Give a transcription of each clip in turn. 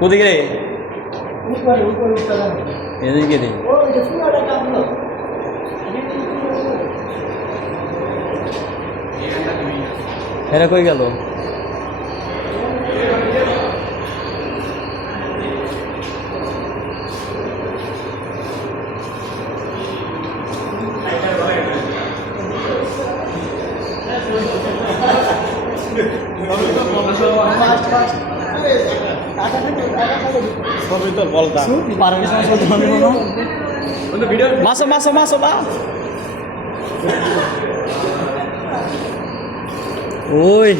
কোদিকে রে এদিকে রে এরা কই গেল masuk masuk masuk Pak. Woi.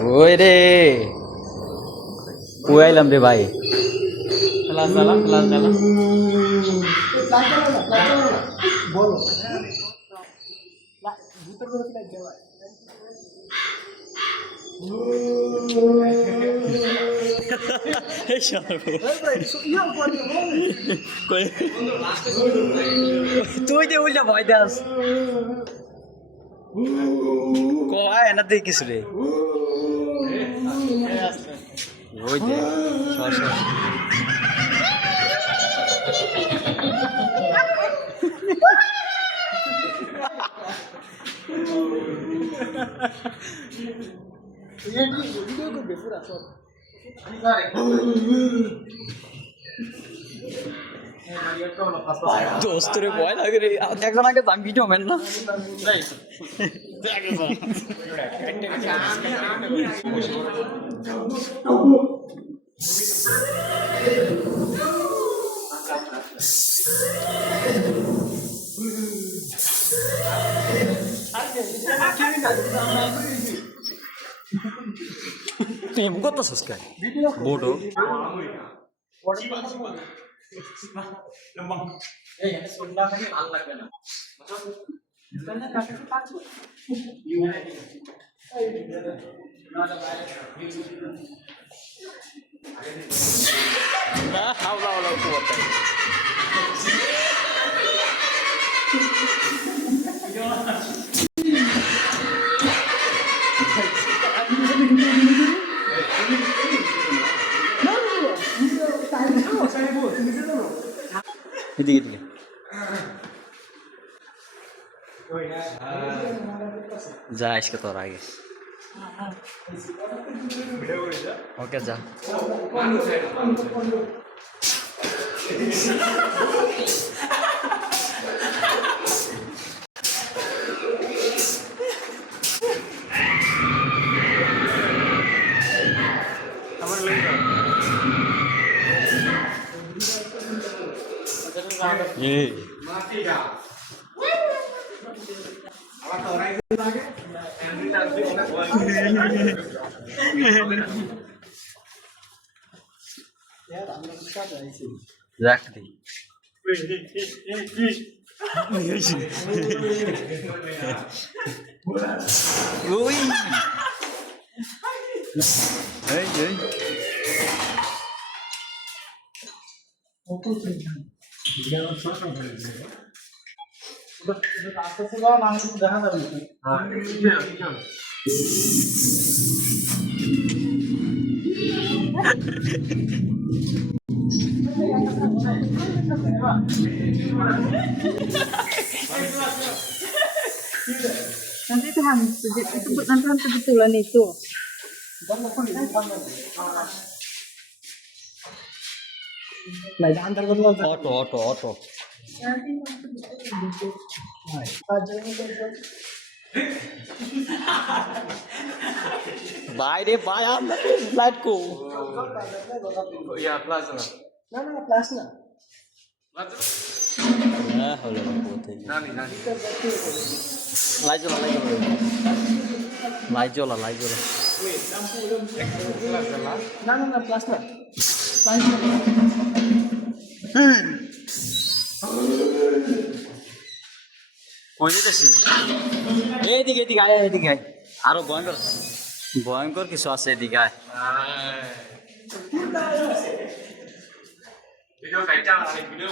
Woi deh. Kue alam deh baik. Kelas salam. Bolo. তুই দে উল্টা ভয় দাস কয় না দেখিস রে ওই দে दोस्त रे भय লাগে রে একজনকে দাম ভিডিও মেন না তুই এমন কত সাবস্ক্রাইব বোর্ডও lembang ini Sunda kan Allah kan karena kakek pacu nah haula wala quwwata এদিকে যা আজকে তোর আগে ওকে যা mati dah. Awak orang itu lagi. Yang cantik oleh ya, tak bisa dari sini. Zakti. Ui. Hey. Nanti itu nanti kebetulan itu. Auto. Bye deh, bye am flightku. Iya, kelas lah. Nah, kelasnya. Nah, udah putih. Nani. Laju lah. Wih, 60 kelas lah. Nah, kelasnya. কই যেতেছি এইদিকে আয় আরো ভয়ঙ্কর কিছু আছে এদিকে আয় ভিডিও কাইটা ভিডিও